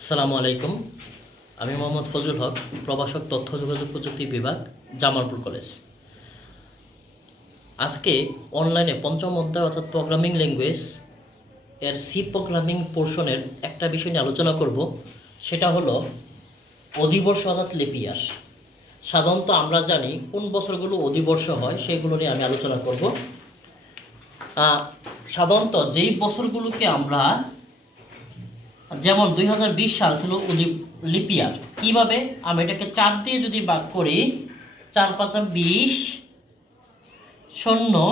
আসসালামু আলাইকুম। আমি মোহাম্মদ ফজলুল হক, প্রভাষক তথ্য যোগাযোগ প্রযুক্তি বিভাগ, জামালপুর কলেজ। আজকে অনলাইনে পঞ্চম অধ্যায় অর্থাৎ প্রোগ্রামিং ল্যাঙ্গুয়েজ এর সি প্রোগ্রামিং পোর্শনের একটা বিষয় নিয়ে আলোচনা করব। সেটা হলো অধিবর্ষ অর্থাৎ লিপিয়ার। সাধারণত আমরা জানি কোন বছরগুলো অধিবর্ষ হয় সেগুলো নিয়ে আমি আলোচনা করব। সাধারণত যেই বছরগুলোকে আমরা, যেমন 2020 সাল ছিল লিপিয়ার। কিভাবে? আমি এটাকে 4 দিয়ে যদি ভাগ করি, 4 5 20, 0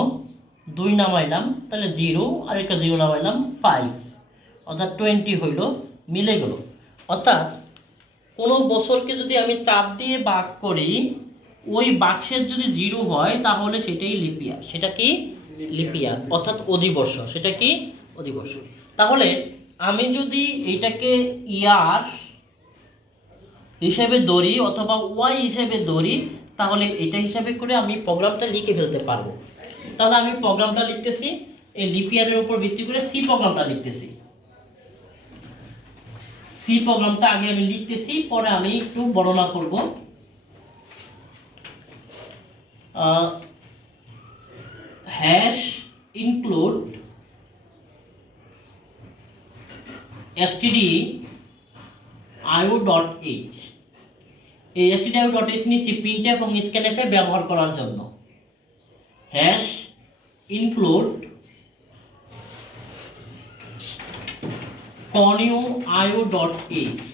2 নামাইলাম, তাহলে 0 আর একটা 0 নামাইলাম 5, অর্থাৎ 20 হইল, মিলে গেল। অর্থাৎ কোনো বছরকে যদি আমি 4 দিয়ে ভাগ করি, ওই বাক্সের যদি 0 হয় তাহলে সেটাই লিপিয়ার। সেটা কি? লিপিয়ার অর্থাৎ অধিবর্ষ। সেটা কি? অধিবর্ষ। তাহলে আমি যদি এটাকে ইয়ার হিসেবে ধরি অথবা ওয়াই হিসেবে ধরি, তাহলে এটা হিসাবে করে আমি প্রোগ্রামটা লিখে ফেলতে পারবো। তাহলে আমি প্রোগ্রামটা লিখতেছি, এই লিপিয়ারের উপর ভিত্তি করে সি প্রোগ্রামটা লিখতেছি। সি প্রোগ্রামটা আগে আমি লিখতেছি, পরে আমি একটু বর্ণনা করব। Hash include stdio.h। এই stdio.h নিচ্ছি প্রিন্টএফ এবং স্ক্যানএফ এর ব্যবহার করার জন্য। Hash include conio.io.h।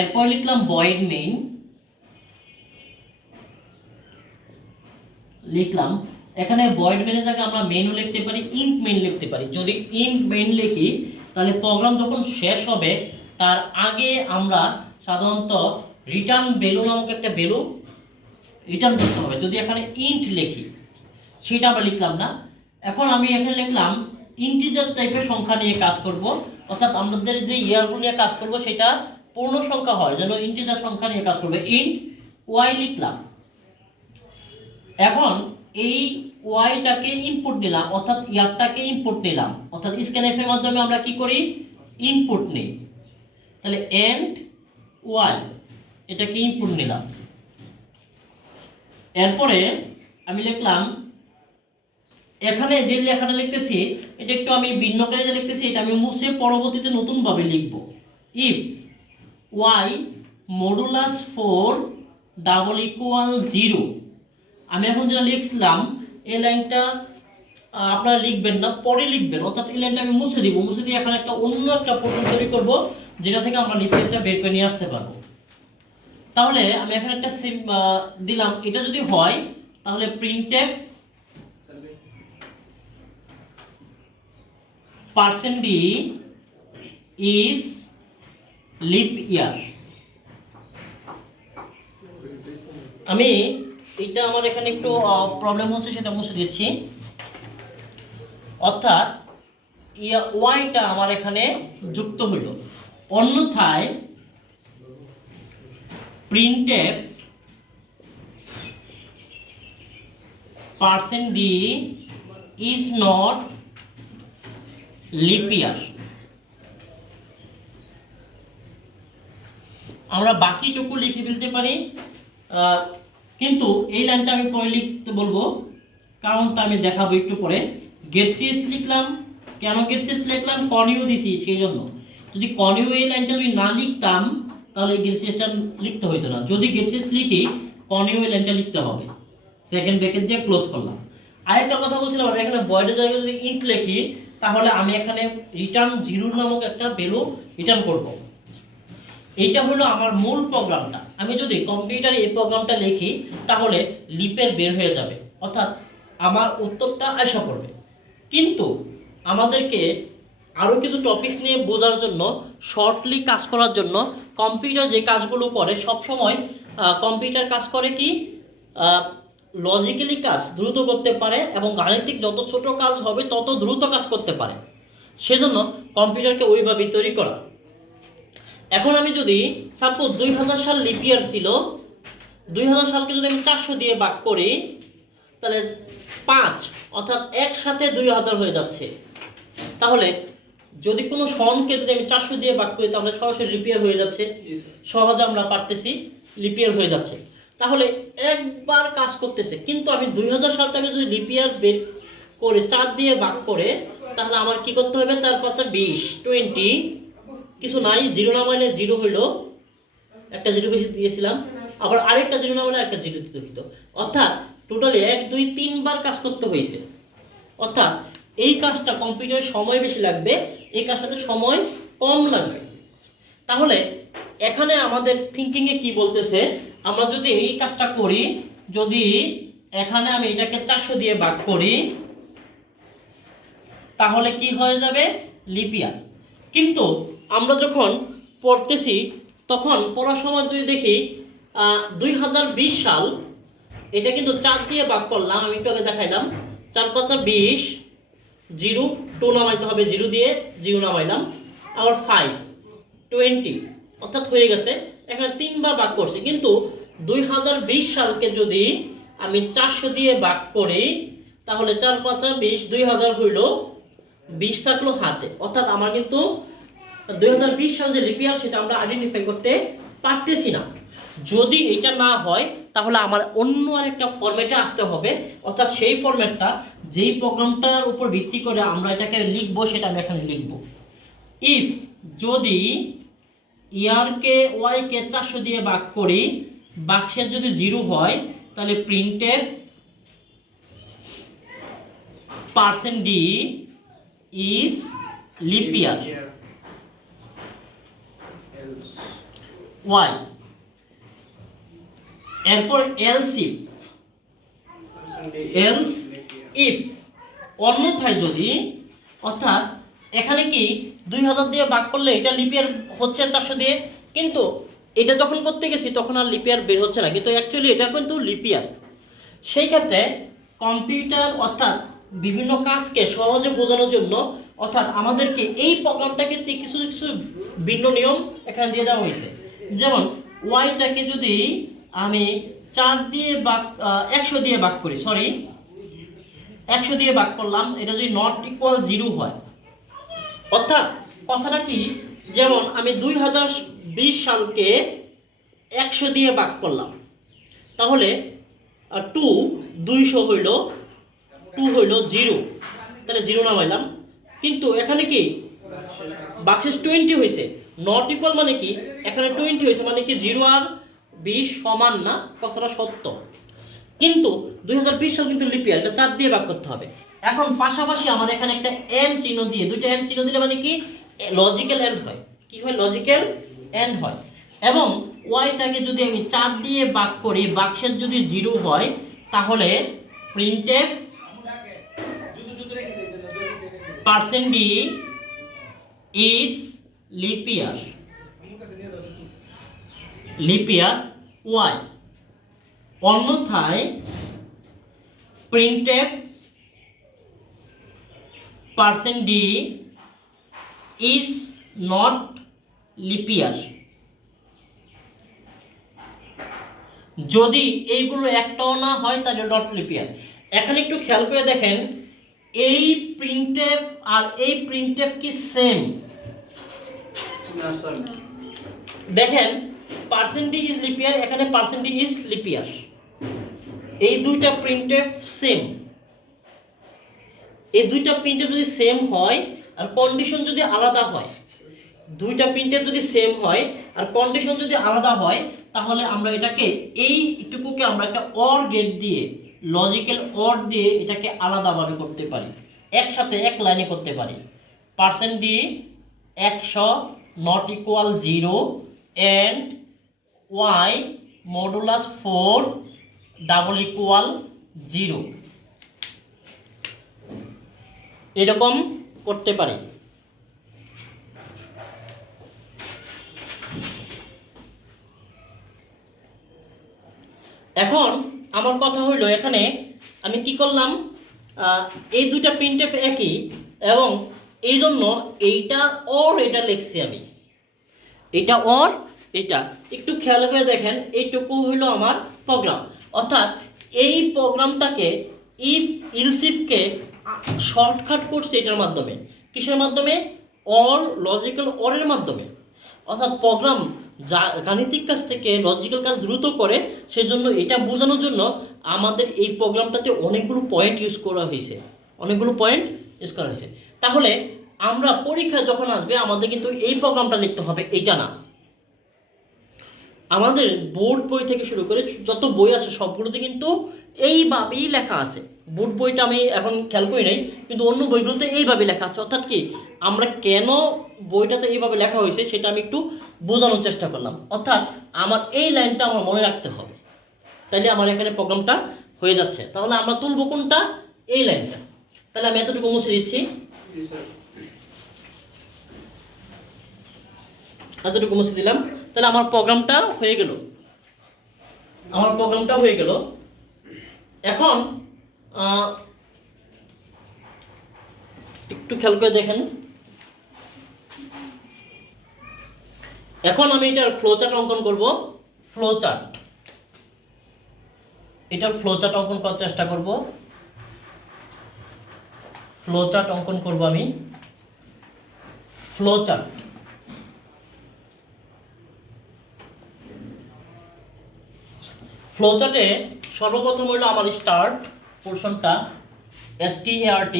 এরপর লিখলাম ভয়েড মেইন, লিখলাম এখানে ভয়েড মেইনের জায়গায় আমরা মেইনও লিখতে পারি, ইন্ট মেইন লিখতে পারি। যদি ইন্ট মেইন লিখি তাহলে প্রোগ্রাম যখন শেষ হবে তার আগে আমরা সাধারণত রিটার্ন ভ্যালু নামক একটা ভ্যালু রিটার্ন করতে হবে। যদি এখানে ইন্ট লিখি, সেটা আমরা লিখলাম না। এখন আমি এখানে লিখলাম ইন্টিজার টাইপের সংখ্যা নিয়ে কাজ করব, অর্থাৎ আমাদের যে ইয়ারগুলো নিয়ে কাজ করব সেটা পূর্ণ সংখ্যা হয়, যেন ইন্টিজার সংখ্যা নিয়ে কাজ করবে। ইন্ট ওয়াই লিখলাম। এখন এই ওয়াইটাকে ইনপুট নিলাম, অর্থাৎ ইয়ারটাকে ইনপুট নিলাম, অর্থাৎ স্ক্যানএফ এর মাধ্যমে আমরা কি করি? ইনপুট নেই। তাহলে এন্ড ওয়াই, এটাকে ইনপুট নিলাম। এরপরে আমি লিখলাম, এখানে যে লেখাটা লিখতেছি এটা একটু আমি ভিন্ন কাজে লিখতেছি, এটা আমি মুছে পরবর্তীতে নতুনভাবে লিখব। If y modulus 4 double equal 0। আমি এখন যেটা লিখলাম এই লাইনটা আপনারা লিখবেন না, পরে লিখবেন, অর্থাৎ এই লাইনটা আমি মুছে দিব। মুছে দিয়ে এখানে একটা অন্য একটা পোর্শন তৈরি করব, যেটা থেকে আমরা লিপিয়ারটা বের করে নিয়ে আসতে পারবো। তাহলে আমি এখানে একটা দিলাম, এটা যদি হয় তাহলে প্রিন্টএফ % ইজ লিপ ইয়ার। আমি এটা আমার এখানে একটু প্রবলেম হচ্ছে, সেটা মুছে দিচ্ছি। অর্থাৎ ওয়াইটা আমার এখানে যুক্ত হইল। অন্যথায় প্রিন্টএফ % ইজ নট লিপ ইয়ার। আমরা বাকিটুকু লিখে ফেলতে পারি, কিন্তু এই লাইনটা আমি পরে লিখতে বলবো, কারণটা আমি দেখাবো একটু পরে। গেটসিএস লিখলাম, কেন গেটসিএস লিখলাম? কনিও দিছি সেই জন্য। যদি কনিও এই লাইনটা আমি না লিখতাম তাহলে গেটসিএসটা লিখতে হইতো না। যদি গেটসিএস লিখি কনিও এই লাইনটা লিখতে হবে। সেকেন্ড ব্র্যাকেট দিয়ে ক্লোজ করলাম। আরেকটা কথা বলছিলাম, আমি এখানে ভয়েডের জায়গায় যদি ইন্ট লিখি তাহলে আমি এখানে রিটার্ন 0 নামক একটা ভ্যালু রিটার্ন করব। এইটা হলো আমার মূল প্রোগ্রামটা। আমি যদি কম্পিউটারে এই প্রোগ্রামটা লিখি তাহলে লিপের বের হয়ে যাবে, অর্থাৎ আমার উত্তরটা আশা করবে। কিন্তু আমাদেরকে আরও কিছু টপিকস নিয়ে বোঝার জন্য, শর্টলি কাজ করার জন্য, কম্পিউটার যে কাজগুলো করে সবসময় কম্পিউটার কাজ করে কি লজিক্যালি কাজ দ্রুত করতে পারে, এবং গাণিতিক যত ছোট কাজ হবে তত দ্রুত কাজ করতে পারে। সেজন্য কম্পিউটারকে ওইভাবেই তৈরি করা। এখন আমি যদি সাপোজ 2000 সাল লিপিয়ার ছিল, 2000 সালকে যদি আমি 400 দিয়ে ভাগ করি তাহলে 5, অর্থাৎ একসাথে 2000 হয়ে যাচ্ছে। তাহলে যদি কোনো সনকে যদি আমি 400 দিয়ে ভাগ করি তাহলে সরাসরি লিপিয়ার হয়ে যাচ্ছে, সহজে আমরা পারতেছি লিপিয়ার হয়ে যাচ্ছে। তাহলে একবার কাজ করতেছে, কিন্তু আমি 2000 সালটাকে যদি লিপিয়ার বের করে 4 দিয়ে ভাগ করে, তাহলে আমার কি করতে হবে, 4 5 20 20, কিছু নাই, জিরো নামাইলে জিরো হইল, একটা জিরো বেশি দিয়েছিলাম, আবার আরেকটা জিরো নামাইলে একটা জিরো দিতে হইতো, অর্থাৎ টোটালি 1 2 3 বার কাজ করতে হয়েছে। অর্থাৎ এই কাজটা কম্পিউটারের সময় বেশি লাগবে, এই কাজটাতে সময় কম লাগবে। তাহলে এখানে আমাদের থিঙ্কিংয়ে কি বলতেছে, আমরা যদি এই কাজটা করি, যদি এখানে আমি এটাকে 400 দিয়ে ভাগ করি তাহলে কি হয়ে যাবে, লিপিয়ার। কিন্তু আমরা যখন পড়তেছি তখন পড়ার সময় যদি দেখি 2020 সাল, এটা কিন্তু 4 দিয়ে ভাগ করলাম, আমি একটু আগে দেখাইলাম, 4 5 20, জিরো 2 নামাইতে হবে, জিরো দিয়ে জিরো নামাইলাম, আবার 5 20, অর্থাৎ হয়ে গেছে। এখানে 3 বার ভাগ করছি, কিন্তু 2020 সালকে যদি আমি 400 দিয়ে ভাগ করি তাহলে 4 5 20, 2000 হইল, 20 থাকলো হাতে, অর্থাৎ আমার কিন্তু 2020 সাল যে লিপিয়ার সেটা আমরা আইডেন্টিফাই করতে পারতেছি না। যদি এটা না হয় তাহলে আমার অন্য আরেকটা ফরম্যাটে আসতে হবে, অর্থাৎ সেই ফরম্যাটটা যেই প্রোগ্রামটার উপর ভিত্তি করে আমরা এটাকে লিখবো সেটা আমি এখানে লিখব। ইফ যদি ইয়ারকে ওয়াইকে 400 দিয়ে ভাগ করি, বাক্সের যদি জিরো হয় তাহলে printf % d is leap year y. এরপর এলস ইফ অন্যথায় যদি, অর্থাৎ এখানে কি 2000 দিয়ে ভাগ করলে এটা লিপিয়ার হচ্ছে 400 দিয়ে, কিন্তু এটা যখন করতে গেছি তখন আর লিপিয়ার বের হচ্ছে না, কিন্তু অ্যাকচুয়ালি এটা কিন্তু লিপিয়ার। সেই ক্ষেত্রে কম্পিউটার অর্থাৎ বিভিন্ন কাজকে সহজে বোঝানোর জন্য, অর্থাৎ আমাদেরকে এই প্রোগ্রামটাকে কিছু কিছু ভিন্ন নিয়ম এখানে দিয়ে দেওয়া হয়েছে। যেমন ওয়াইটাকে যদি আমি 4 দিয়ে ভাগ 100 দিয়ে ভাগ করি, 100 দিয়ে ভাগ করলাম, এটা যদি নট ইকুয়াল 0 হয়, অর্থাৎ কথাটা কি, যেমন আমি 2020 সালকে 100 দিয়ে ভাগ করলাম, তাহলে 200 হইল, 2 হইল 0, তাহলে 0 নামাইলাম, কিন্তু এখানে কি বাক্সেস 20 হয়েছে, নট ইকুয়াল মানে কি, এখানে 20 হয়েছে মানে কি 0 আর 20 সমান না, কথাটা সত্য। কিন্তু 2020 সাল কিন্তু লিপিয়ার, এটা 4 দিয়ে ভাগ করতে হবে। এখন পাশাপাশি আমার এখানে একটা এন চিহ্ন দিয়ে, দুইটা এন চিহ্ন দিলে মানে কি লজিক্যাল এন্ড হয়, কি হয়, লজিক্যাল এন্ড হয়। এবং ওয়াইটাকে যদি আমি 4 দিয়ে ভাগ করি, বাক্সের যদি 0 হয় তাহলে printf % d is leap year Y. অন্যথায় printf % d is not leap year. যদি এইগুলো একটাও না হয় তাহলে নট লিপিয়ার। এখানে একটু খেয়াল করে দেখেন, এই প্রিন্টএফ আর এই প্রিন্টএফ কি সেম? না স্যার, দেখেন % d ইজ লিপিয়ার, এখানে % d ইজ লিপিয়ার, এই দুইটা প্রিন্টএফ সেম। এই দুইটা প্রিন্টএফ যদি সেম হয় আর কন্ডিশন যদি আলাদা হয়, দুইটা প্রিন্টএফ যদি সেম হয় আর কন্ডিশন যদি আলাদা হয়, তাহলে আমরা এটাকে এইটুকুকে আমরা একটা অর গেট দিয়ে, লজিক্যাল অর দিয়ে এটাকে আলাদাভাবে করতে পারি, একসাথে এক লাইনে করতে পারি। % d 100 not equal 0 and y modulus 4 double equal 0, এরকম করতে পারি। এখন আমার কথা হইলো, এখানে আমি কি করলাম, এই দুইটা প্রিন্টএফ একই, এবং এই জন্য এইটা অর এটা লিখছি আমি, এটা অর এটা। একটু খেয়াল করে দেখেন, এইটুকু হইলো আমার প্রোগ্রাম, অর্থাৎ এই প্রোগ্রামটাকে ইফ ইলস ইফকে শর্টকাট করছে এটার মাধ্যমে। কিসের মাধ্যমে? অর লজিক্যাল অরের মাধ্যমে, অর্থাৎ প্রোগ্রাম যা গাণিতিক কাজ থেকে লজিক্যাল কাজ দ্রুত করে, সেজন্য এটা বোঝানোর জন্য আমাদের এই প্রোগ্রামটাতে অনেকগুলো পয়েন্ট ইউজ করা হয়েছে, তাহলে আমরা পরীক্ষায় যখন আসবে আমাদের কিন্তু এই প্রোগ্রামটা লিখতে হবে, এইটা না। আমাদের বোর্ড বই থেকে শুরু করে যত বই আছে সবগুলোতে কিন্তু এইভাবেই লেখা আছে। বোর্ড বইটা আমি এখন খেয়াল করি নাই, কিন্তু অন্য বইগুলোতে এইভাবে লেখা আছে। অর্থাৎ কি, আমরা কেন বইটাতে এইভাবে লেখা হয়েছে সেটা আমি একটু বোঝানোর চেষ্টা করলাম। অর্থাৎ আমার এই লাইনটা আমার মনে রাখতে হবে, তাহলে আমার এখানে প্রোগ্রামটা হয়ে যাচ্ছে। তাহলে আমরা তুলব কোনটা, এই লাইনটা। তাহলে আমি এতটুকু মুছে দিচ্ছি, জি স্যার। এতটুকু মুছে দিলাম। তাহলে আমার প্রোগ্রামটা হয়ে গেল, এখন একটু খেয়াল করে দেখেন। এখন আমি এটার ফ্লোচার্ট অঙ্কন করব। এটার ফ্লোচার্ট অঙ্কন করার চেষ্টা করব। আমি ফ্লোচার্টে সর্বপ্রথম হলো আমার স্টার্ট পোর্শনটা, START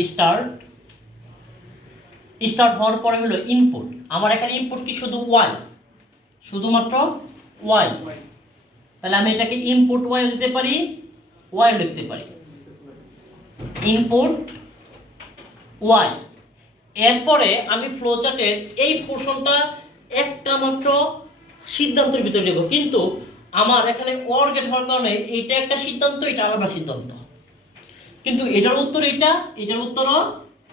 স্টার্ট হওয়ার পরে হলো ইনপুট। আমার এখানে ইনপুট কি, শুধু ওয়াই, শুধুমাত্র ওয়াই। তাহলে আমি এটাকে ইনপুট ওয়াই লিখতে পারি, ইনপুট ওয়াই। এরপরে আমি ফ্লোচার্টের এই পোর্শনটা একটা মাত্র সিদ্ধান্তের ভিতরে নেব, কিন্তু আমার এখানে অর গেট হওয়ার কারণে এইটা একটা সিদ্ধান্ত, এটা আলাদা সিদ্ধান্ত, কিন্তু এটার উত্তর এটা, এটার উত্তরও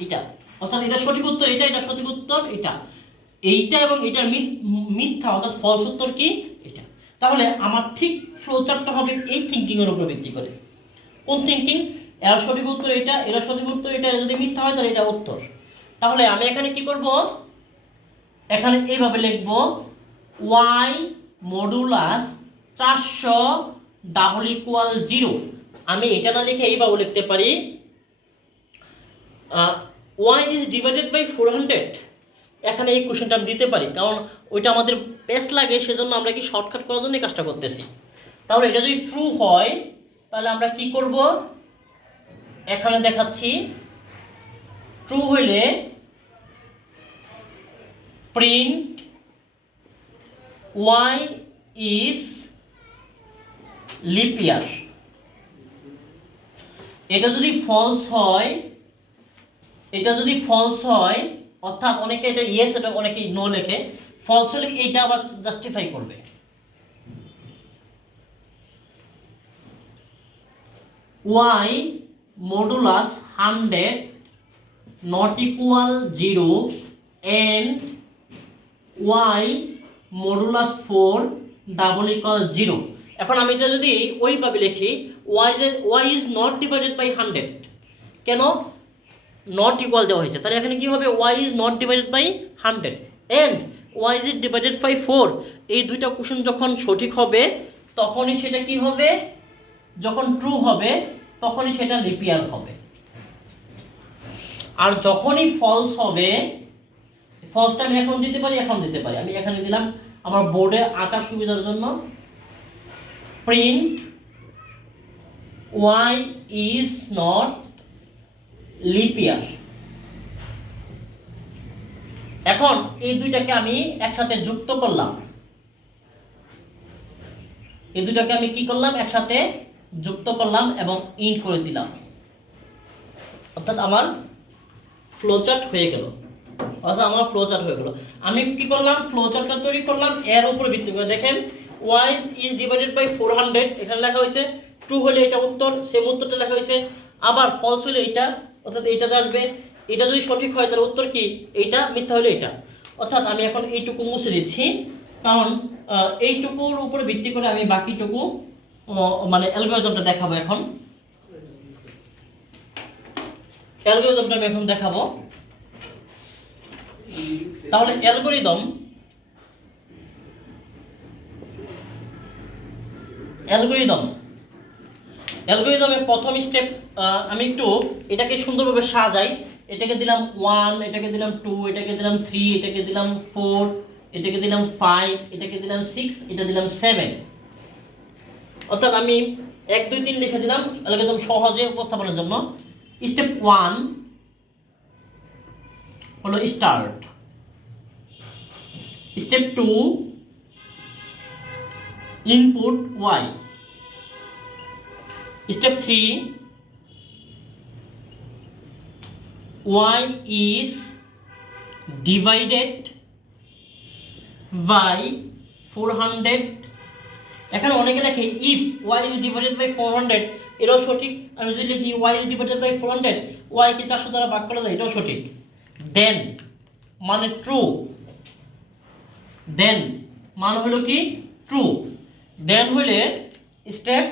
এটা, অর্থাৎ এটা সঠিক উত্তর এটা, এটা সঠিক উত্তর এটা, এইটা এবং এটার মিথ্যা অর্থাৎ ফলস উত্তর কি এটা। তাহলে আমার ঠিক ফ্লোচার্টটা হবে এই থিঙ্কিংয়ের উপর ভিত্তি করে। কোন থিঙ্কিং? এর সঠিক উত্তর এটা, এর সঠিক উত্তর এটা, যদি মিথ্যা হয় তাহলে এটা উত্তর। তাহলে আমি এখানে কি করব, এখানে এইভাবে লিখব, y মডুলাস 400 ডাবল ইকুয়াল 0। আমি এটা না লিখে এইভাবে লিখতে পারি, y ইজ ডিভাইডেড বাই 400। এখানে এই কোশ্চেনটা আমি দিতে পারি, কারণ ওইটা আমাদের পেস লাগে, সেজন্য আমরা কি শর্টকাট করার জন্য এই কাজটা করতেছি। তাহলে এটা যদি ট্রু হয় তাহলে আমরা কি করব, এখানে দেখাচ্ছি, ট্রু হইলে প্রিন্ট y ইজ লিপ ইয়ার। এটা যদি ফলস হয়, অর্থাৎ অনেকে এটা ইয়েস, এটা অনেকে নো লেখে, ফলস হলে এইটা আবার জাস্টিফাই করবে। y modulus 100 not equal 0 and y modulus 4 double equal 0। এখন আমি এটা যদি ওইভাবে লিখি, y is not divided by 100, কেন নট ইকুয়াল দেওয়া হয়েছে, তাহলে এখানে কি হবে, y is not divided by 100 and y is divided by 4। এই দুইটা কোশ্চেন যখন সঠিক হবে তখনই সেটা কি হবে, যখন ট্রু হবে তখনই সেটা লিপ ইয়ার হবে। আর যখনই ফলস হবে, ফলসটা আমি এখন দিতে পারি, আমি এখানে দিলাম আমার বোর্ডে আঁকার সুবিধার জন্য, print y is not lip ইয়ার। এখন এই দুইটাকে আমি একসাথে যুক্ত করলাম, একসাথে যুক্ত করলাম এবং ইন্ট করে দিলাম, অর্থাৎ আমার ফ্লোচার্ট হয়ে গেল। আমি কি করলাম, ফ্লোচার্টটা তৈরি করলাম, এর উপরে ভিত্তি করে দেখেন y ইজ ডিভাইডেড বাই 400 এখানে লেখা হয়েছে, ট্রু হলে এটা উত্তর, সেম উত্তরটা লেখা হয়েছে। আবার ফলস হলে এটা, অর্থাৎ এইটাতে আসবে, এটা যদি সঠিক হয় তাহলে উত্তর কি এইটা, মিথ্যা হলে এটা। অর্থাৎ আমি এখন এইটুকু মুছে দিচ্ছি, কারণ এইটুকুর উপরে ভিত্তি করে আমি বাকিটুকু মানে অ্যালগরিদমটা দেখাবো। এখন অ্যালগরিদমটা আমি এখন দেখাবো। তাহলে অ্যালগরিদমের প্রথম স্টেপ, আমি একটু এটাকে সুন্দরভাবে সাজাই, এটাকে দিলাম 1, এটাকে দিলাম 2, এটাকে দিলাম 3, এটাকে দিলাম 4, এটাকে দিলাম 5, এটাকে দিলাম 6, এটা দিলাম 7। অর্থাৎ আমি 1 2 3 লিখে দিলাম একদম সহজে উপস্থাপনের জন্য। স্টেপ 1 হলো start, step 2 input y, step 3 y is divided by 400। এখানে অনেকে লেখে if y is divided by 400, এটাও সঠিক। আমি যদি লিখি y is divided by 400, y কে 400 দ্বারা ভাগ করা যায়, এটাও সঠিক। দেন মানে ট্রু, দেন মানে হলো কি ট্রু। দেন হলে স্টেপ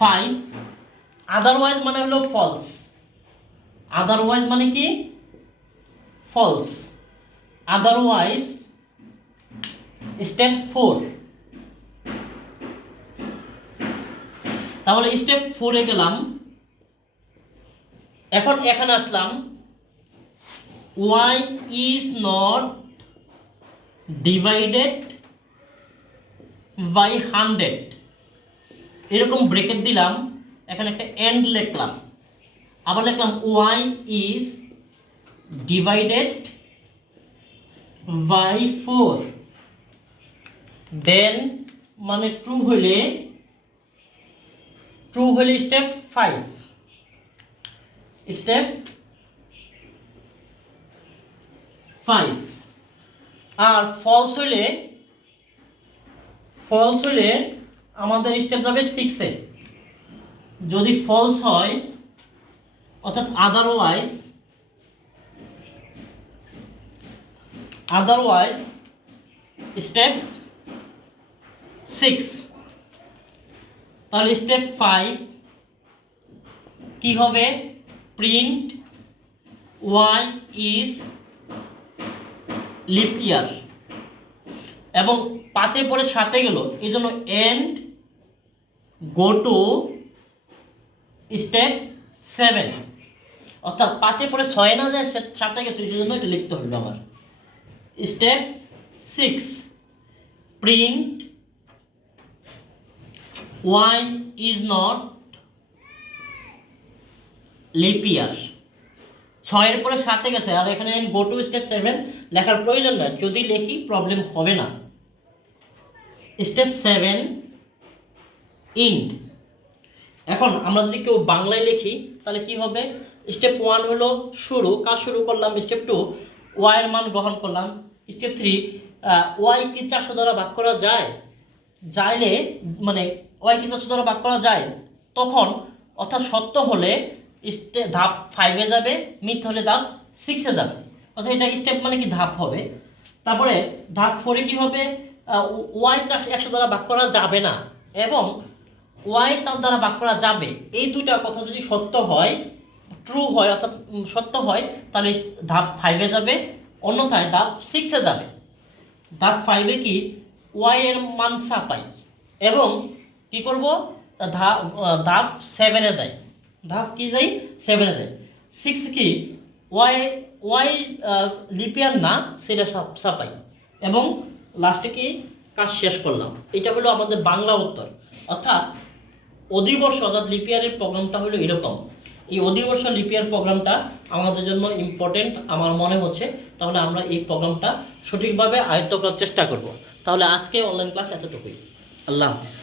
5 আদারওয়াইজ মানে হলো ফলস, আদারওয়াইজ মানে কি ফলস। Otherwise step 4। তাহলে স্টেপ 4 এ গেলাম, এখন এখানে আসলাম y is not divided by 100, এরকম ব্রেকেট দিলাম, এখানে একটা এন্ড লিখলাম, আবার লিখলাম y is divided by 4। দেন মানে ট্রু হলে স্টেপ 5, স্টেপ 5। আর ফলস হলে আমাদের স্টেপ যাবে 6 এ। যদি ফলস হয় অর্থাৎ আদারওয়াইজ স্টেপ 6। তাহলে স্টেপ 5 কি হবে, প্রিন্ট y is লিপ ইয়ার, এবং 5 পরে 7 গেল, এই জন্য এন্ড গো টু স্টেপ 7। অর্থাৎ 5 পরে 6 না যায় 7 গেছে, সেই জন্য এটা লিখতে হলো আমার। Step 6 print y is not lip ইয়ার। 6 পরে 7 গেছে, আর এখানে গো টু স্টেপ 7 লেখার প্রয়োজন না, যদি লিখি প্রবলেম হবে না। স্টেপ 7 ইন্ড। এখন আমরা যদি কেউ বাংলায় লিখি তাহলে কি হবে, স্টেপ 1 হলো শুরু, কাজ শুরু করলাম। স্টেপ 2 y এর মান গ্রহণ করলাম। স্টেপ 3 y কি 400 দ্বারা ভাগ করা যায়, যাইলে মানে y কি 400 দ্বারা ভাগ করা যায়, তখন অর্থাৎ সত্য হলে ধাপ 5 এ যাবে, মিথ্যা হলে ধাপ 6 এ যাবে। অর্থাৎ এটা স্টেপ মানে কি ধাপ হবে। তারপরে ধাপ 4 এ কি হবে, y 100 দ্বারা ভাগ করা যাবে না এবং y 4 দ্বারা ভাগ করা যাবে, এই দুইটা কথা যদি সত্য হয়, ট্রু হয় অর্থাৎ সত্য হয়, তাহলে ধাপ 5 এ যাবে, অন্যথায় ধাপ 6 এ যাবে। ধাপ 5 এ কি y এর মান ছাপাই এবং কি করব, ধাপ 7 এ যাই, ধাপ কি যাই 7 এ যাই। 6 কি y লিপিয়ার না সেটা ছাপাই এবং লাস্টে কি কাজ শেষ করলাম। এটা হলো আমাদের বাংলা উত্তর। অর্থাৎ অধিবর্ষ অর্থাৎ লিপিয়ারের প্রোগ্রামটা হলো এরকম। এই অধিবর্ষ লিপিয়ার প্রোগ্রামটা আমাদের জন্য ইম্পর্টেন্ট আমার মনে হচ্ছে। তাহলে আমরা এই প্রোগ্রামটা সঠিকভাবে আয়ত্ত করার চেষ্টা করব। তাহলে আজকে অনলাইন ক্লাস এতটুকুই। আল্লাহ হাফিজ।